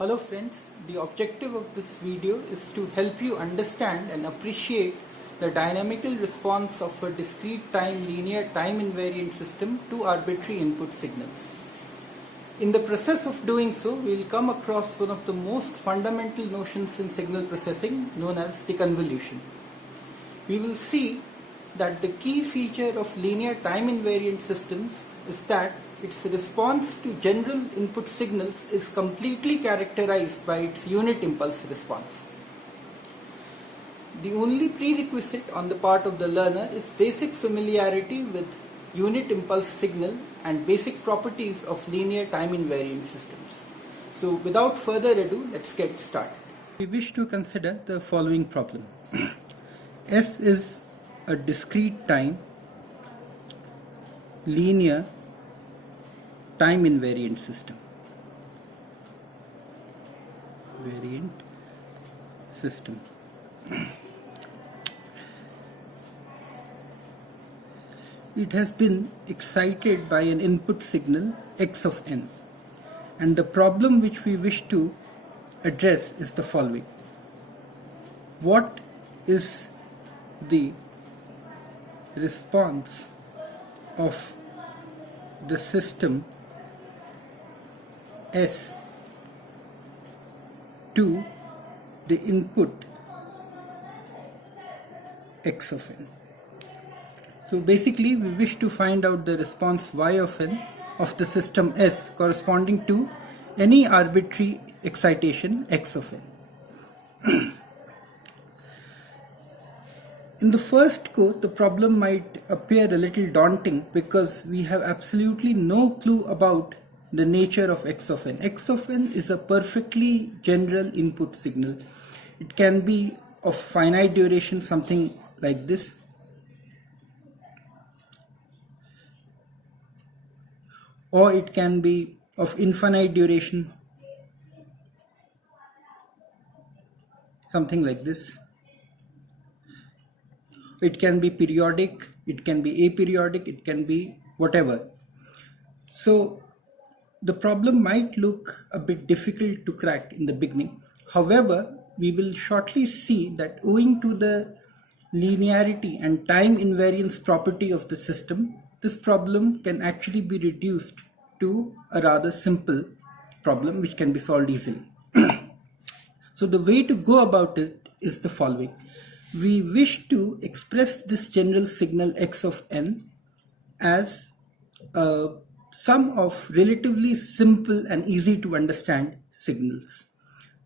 Hello friends, the objective of this video is to help you understand and appreciate the dynamical response of a discrete time linear time invariant system to arbitrary input signals. In the process of doing so, we will come across one of the most fundamental notions in signal processing known as the convolution. We will see that the key feature of linear time invariant systems is that its response to general input signals is completely characterized by its unit impulse response. The only prerequisite on the part of the learner is basic familiarity with unit impulse signal and basic properties of linear time invariant systems. So without further ado, let's get started. We wish to consider the following problem. S is a discrete time linear time invariant system. It has been excited by an input signal x of n, and the problem which we wish to address is the following. What is the response of the system S to the input x of n? So basically we wish to find out the response y of n of the system S corresponding to any arbitrary excitation x of n. In the first go, the problem might appear a little daunting because we have absolutely no clue about the nature of x of n. X of n is a perfectly general input signal. It can be of finite duration, something like this, or it can be of infinite duration, something like this. It can be periodic, it can be aperiodic, it can be whatever. So the problem might look a bit difficult to crack in the beginning. However, we will shortly see that owing to the linearity and time invariance property of the system, this problem can actually be reduced to a rather simple problem which can be solved easily. So the way to go about it is the following. We wish to express this general signal x of n as a sum of relatively simple and easy to understand signals.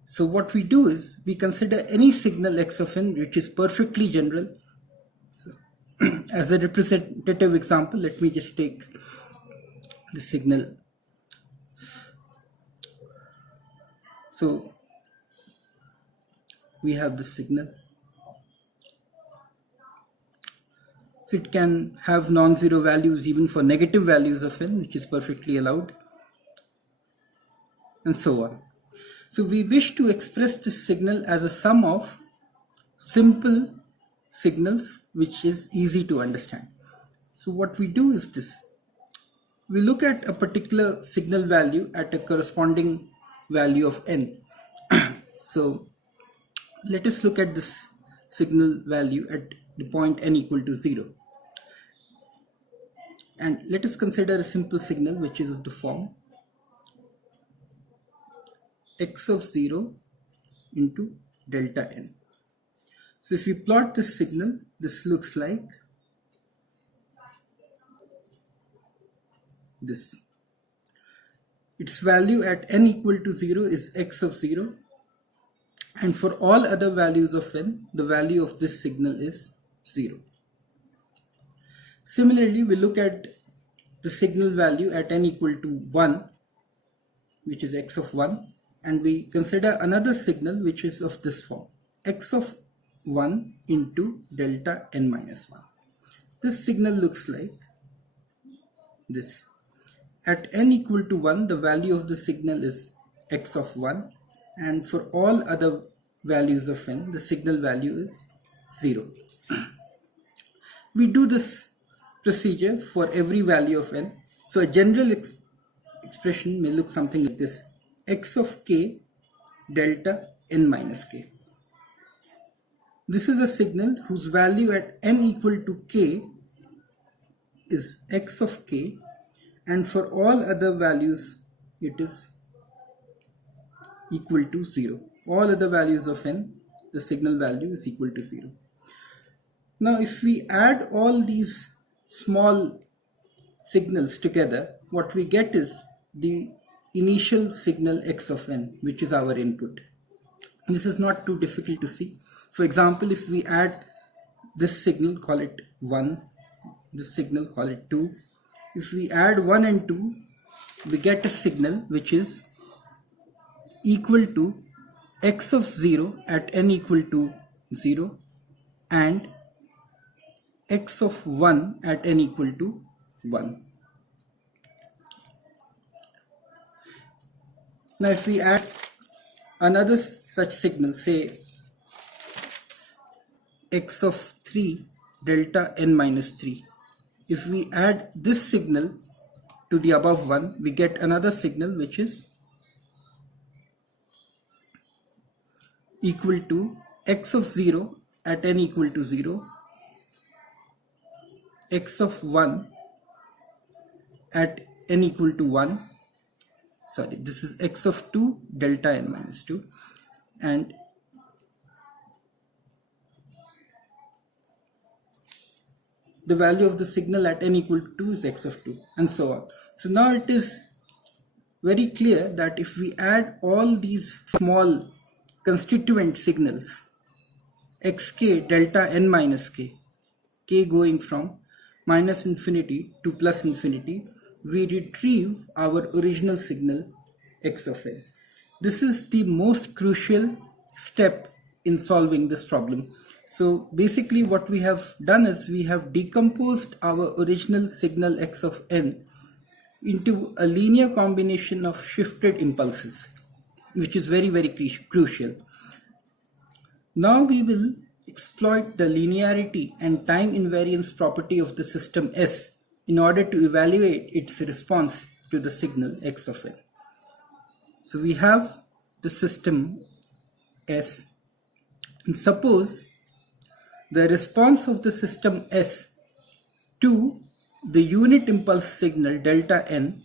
So what we do is we consider any signal x of n which is perfectly general. So as a representative example, let me just take the signal. So we have this signal. So it can have non-zero values even for negative values of n, which is perfectly allowed, and so on. So we wish to express this signal as a sum of simple signals which is easy to understand. So what we do is this. We look at a particular signal value at a corresponding value of n. So let us look at this signal value at the point n equal to 0. And let us consider a simple signal which is of the form x of 0 into delta n. So if we plot this signal, this looks like this. Its value at n equal to 0 is x of 0, and for all other values of n, the value of this signal is 0. Similarly, we look at the signal value at n equal to 1, which is x of 1, and we consider another signal which is of this form, x of 1 into delta n minus 1. This signal looks like this. At n equal to 1, the value of the signal is x of 1, and for all other values of n, the signal value is 0. We do this procedure for every value of n. So a general expression may look something like this: x of k delta n minus k. This is a signal whose value at n equal to k is x of k, and for all other values it is equal to 0. All other values of n, the signal value is equal to 0. Now if we add all these small signals together, what we get is the initial signal x of n, which is our input. This is not too difficult to see. For example, if we add this signal, call it 1, this signal, call it 2. If we add 1 and 2, we get a signal which is equal to x of 0 at n equal to 0 and x of 1 at n equal to 1. Now if we add another such signal, say x of 3 delta n minus 3. If we add this signal to the above one, we get another signal which is equal to x of 0 at n equal to 0, x of 1 at n equal to 1, sorry, this is x of 2 delta n minus 2, and the value of the signal at n equal to 2 is x of 2, and so on. So now it is very clear that if we add all these small constituent signals, xk delta n minus k, k going from minus infinity to plus infinity, we retrieve our original signal x of n. This is the most crucial step in solving this problem. So basically what we have done is we have decomposed our original signal x of n into a linear combination of shifted impulses, which is very, very crucial. Now we will exploit the linearity and time invariance property of the system S in order to evaluate its response to the signal x of n. So we have the system S, and suppose the response of the system S to the unit impulse signal delta n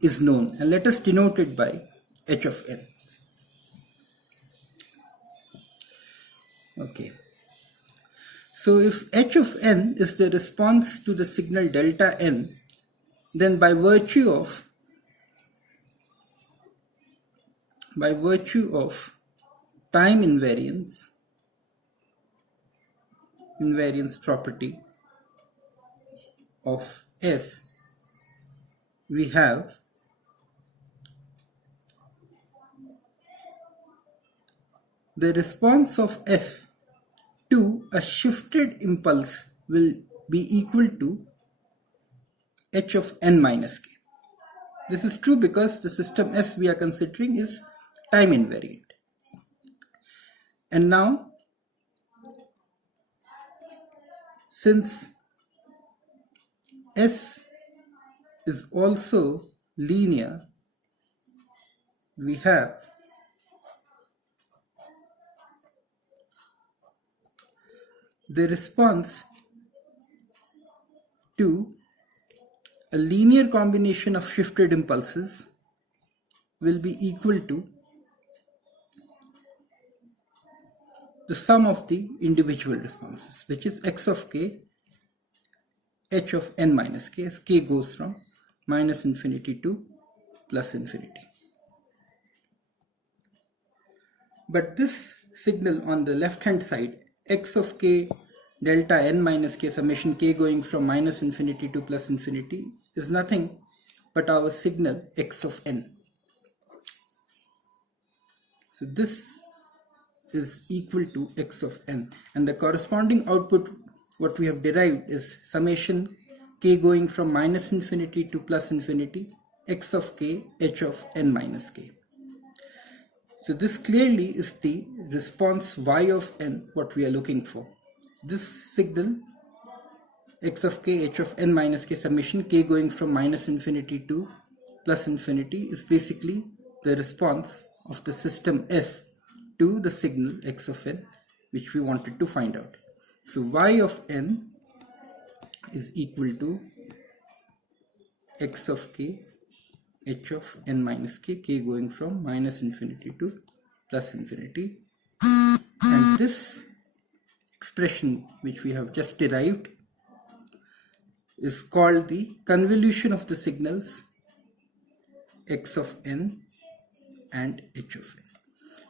is known, and let us denote it by h of n. Okay. So if h of n is the response to the signal delta n, then by virtue of time invariance property of S, we have the response of S to a shifted impulse will be equal to h of n minus k. This is true because the system S we are considering is time invariant. And now, since S is also linear, we have the response to a linear combination of shifted impulses will be equal to the sum of the individual responses, which is x of k h of n minus k, as k goes from minus infinity to plus infinity. But this signal on the left hand side, x of k delta n minus k summation k going from minus infinity to plus infinity, is nothing but our signal x of n. So this is equal to x of n, and the corresponding output what we have derived is summation k going from minus infinity to plus infinity x of k h of n minus k. So this clearly is the response y of n what we are looking for. This signal x of k h of n minus k summation k going from minus infinity to plus infinity is basically the response of the system S to the signal x of n, which we wanted to find out. So y of n is equal to x of k, h of n minus k, k going from minus infinity to plus infinity. And this expression which we have just derived is called the convolution of the signals x of n and h of n.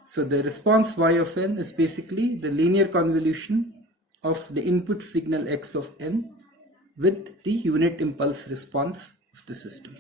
So the response y of n is basically the linear convolution of the input signal x of n with the unit impulse response of the system.